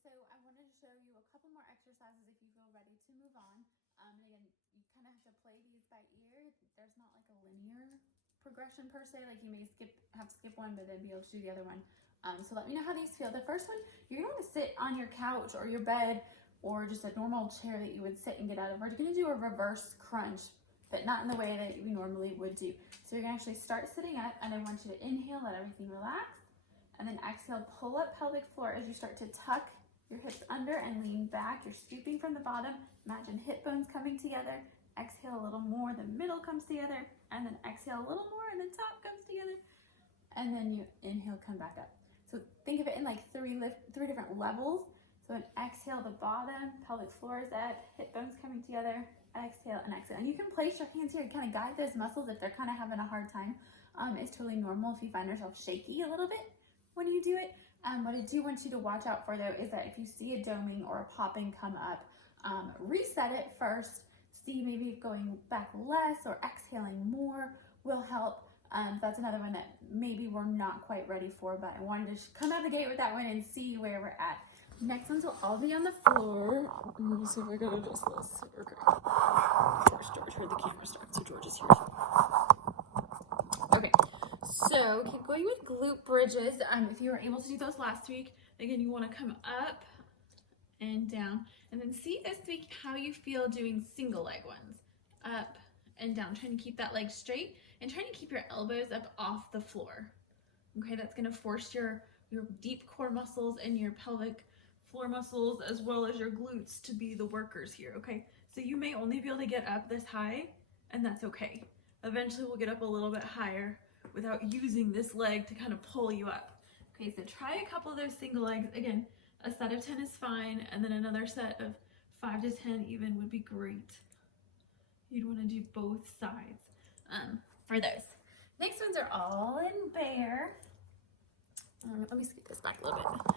so I wanted to show you a couple more exercises if you feel ready to move on. And again, you kind of have to play these by ear. There's not like a linear progression per se, like you may have to skip one but then be able to do the other one. So let me know how these feel. The first one, you're going to sit on your couch or your bed or just a normal chair that you would sit and get out of. We're going to do a reverse crunch, but not in the way that we normally would do. So you're going to actually start sitting up, and I want you to inhale, let everything relax, and then exhale, pull up pelvic floor as you start to tuck your hips under and lean back. You're scooping from the bottom. Imagine hip bones coming together. Exhale a little more, the middle comes together, and then exhale a little more, and the top comes together. And then you inhale, come back up. So think of it in like three different levels. So an exhale, the bottom, pelvic floor is up, hip bones coming together, exhale and exhale. And you can place your hands here and kind of guide those muscles if they're kind of having a hard time. It's totally normal if you find yourself shaky a little bit when you do it. What I do want you to watch out for though is that if you see a doming or a popping come up, reset it first. See maybe going back less or exhaling more will help. That's another one that maybe we're not quite ready for, but I wanted to come out of the gate with that one and see where we're at. Next ones will all be on the floor. Let me see if I can adjust this. Okay. George heard the camera start, so George is here. Okay, so keep going with glute bridges. If you were able to do those last week, again, you want to come up and down, and then see this week how you feel doing single leg ones. Up and down, trying to keep that leg straight and trying to keep your elbows up off the floor. Okay, that's going to force your deep core muscles and your pelvic floor muscles as well as your glutes to be the workers here. Okay, so you may only be able to get up this high, and that's okay. Eventually we'll get up a little bit higher without using this leg to kind of pull you up. Okay, so try a couple of those single legs. Again, a set of 10 is fine, and then another set of 5 to 10 even would be great. You'd want to do both sides for those. Next ones are all in bear. Let me scoot this back a little bit.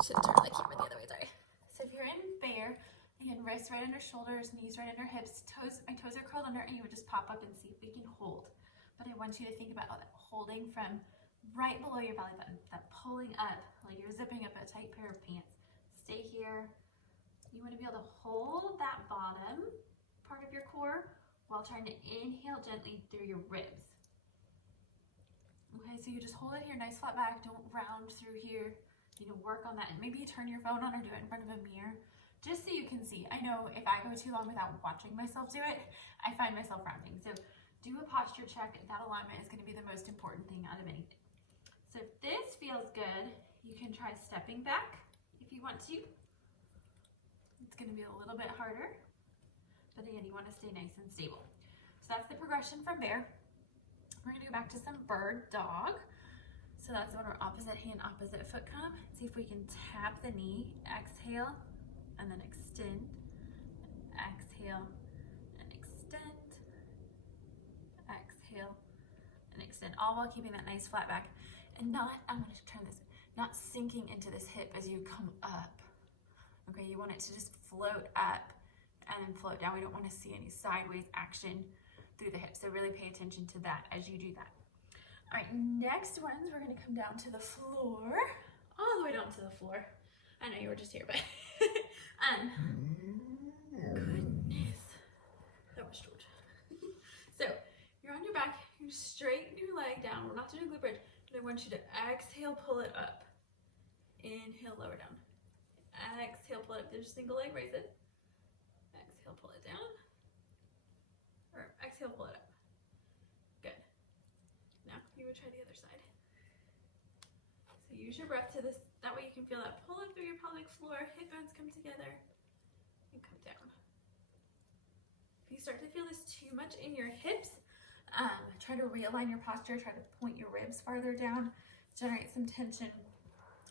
Should turn the camera the other way, sorry. So if you're in bear, again, wrists right under shoulders, knees right under hips, my toes are curled under, and you would just pop up and see if we can hold. But I want you to think about that holding from right below your belly button, that pulling up, like you're zipping up a tight pair of pants. Stay here. You want to be able to hold that bottom part of your core while trying to inhale gently through your ribs. Okay, so you just hold it here, nice flat back, don't round through here. You know, work on that, and maybe you turn your phone on or do it in front of a mirror, just so you can see. I know if I go too long without watching myself do it, I find myself rounding. So do a posture check. That alignment is going to be the most important thing out of anything. So if this feels good, you can try stepping back if you want to. It's going to be a little bit harder, but again, you want to stay nice and stable. So that's the progression from bear. We're going to go back to some bird dog. So that's when our opposite hand, opposite foot come. See if we can tap the knee, exhale, and then extend, exhale, and extend, exhale, and extend, all while keeping that nice flat back. And not, I'm gonna turn this, not sinking into this hip as you come up. Okay, you want it to just float up and then float down. We don't want to see any sideways action through the hips. So really pay attention to that as you do that. All right, next ones, we're gonna come down to the floor, all the way down to the floor. I know you were just here, but goodness, that was George. So you're on your back, you straighten your leg down. We're not doing glute bridge, but I want you to exhale, pull it up. Inhale, lower down. Exhale, pull it up. There's a single leg, raise it. Exhale, pull it down. Or exhale, pull it up. Good. Now you would try the other side. So use your breath to this, that way you can feel that pull up through your pelvic floor, hip bones come together, and come down. If you start to feel this too much in your hips, try to realign your posture, try to point your ribs farther down, generate some tension.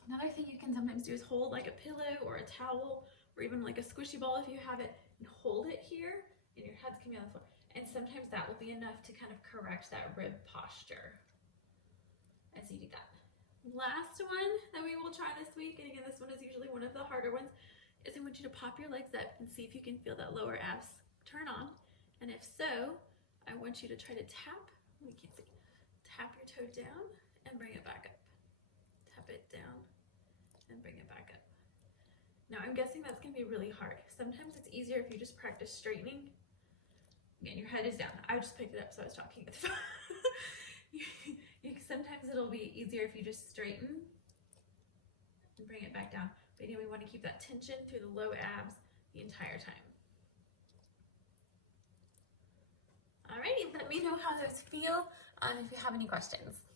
Another thing you can sometimes do is hold like a pillow or a towel, or even like a squishy ball if you have it, and hold it here, and your head's coming on the floor. And sometimes that will be enough to kind of correct that rib posture as you do that. Last one that we will try this week, and again, this one is usually one of the harder ones, is I want you to pop your legs up and see if you can feel that lower abs turn on. And if so, I want you to try to tap, we can't see, tap your toe down and bring it back up. Tap it down and bring it back up. Now I'm guessing that's gonna be really hard. Sometimes it's easier if you just practice straightening. Again, your head is down. I just picked it up, so I was talking with the phone. Sometimes it'll be easier if you just straighten and bring it back down. But again, we want to keep that tension through the low abs the entire time. Alrighty, let me know how those feel if you have any questions.